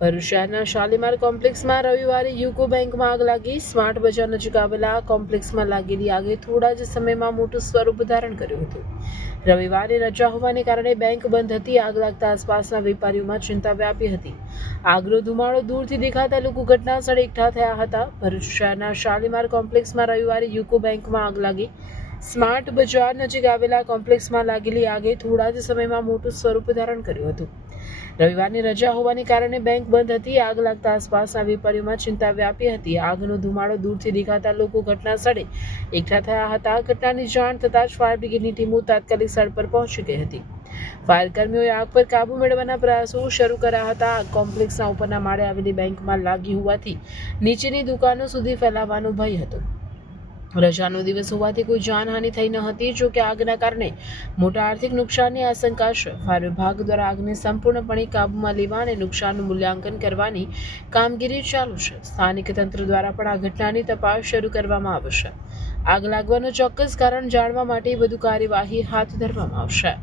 ભરૂચ શહેરના શાલીમાર કોમ્પ્લેક્સમાં રવિવારે યુકો બેંકમાં આગ લાગી. સ્માર્ટ બજાર નજીક આવેલા કોમ્પ્લેક્સમાં લાગેલી આગે થોડા જ સમયમાં મોટું સ્વરૂપ ધારણ કર્યું હતું. રવિવારે રજા હોવાને કારણે બેંક બંધ હતી. આગ લાગતા આસપાસના વેપારીઓમાં ચિંતા વ્યાપી હતી. આગનો ધુમાડો દૂરથી દેખાતા લોકો ઘટના સ્થળે એકઠા થયા હતા. ભરૂચ શહેરના શાલીમાર કોમ્પ્લેક્સમાં રવિવારે યુકો બેંકમાં આગ લાગી. સ્માર્ટ બજાર નજીક આવેલા કોમ્પ્લેક્સમાં લાગેલી આગે થોડા જ સમયમાં મોટું સ્વરૂપ ધારણ કર્યું હતું. રવિવારની રજા હોવાને કારણે બેંક બંધ હતી. આગ લાગતા આસપાસના વેપારીઓમાં ચિંતા વ્યાપી હતી. આગનો ધુમાડો દૂરથી દેખાતા લોકો ઘટના સ્થળે એકઠા થયા હતા. ઘટનાની જાણ થતાં જ ફાયર બ્રિગેડની ટીમો તાત્કાલિક સ્થળ પર પહોંચી ગઈ હતી. ફાયર કર્મીઓએ આગ પર કાબુ મેળવવાના પ્રયાસો શરૂ કર્યા હતા. આગ કોમ્પ્લેક્સના ઉપરના માળે આવેલી બેંકમાં લાગી હોવાથી નીચેની દુકાનો સુધી ફેલાવાનો ભય હતો. રજાનો દિવસ હોવાથી કોઈ જાનહાનિ થઈ ન હતી. જો કે આગના કારણે મોટા આર્થિક નુકસાનની આશંકા છે. ફાયર વિભાગ દ્વારા આગને સંપૂર્ણપણે કાબૂમાં લેવા અને નુકસાનનું મૂલ્યાંકન કરવાની કામગીરી ચાલુ છે. સ્થાનિક તંત્ર દ્વારા પણ આ ઘટનાની તપાસ શરૂ કરવામાં આવશે. આગ લાગવાનું ચોક્કસ કારણ જાણવા માટે વધુ કાર્યવાહી હાથ ધરવામાં આવશે.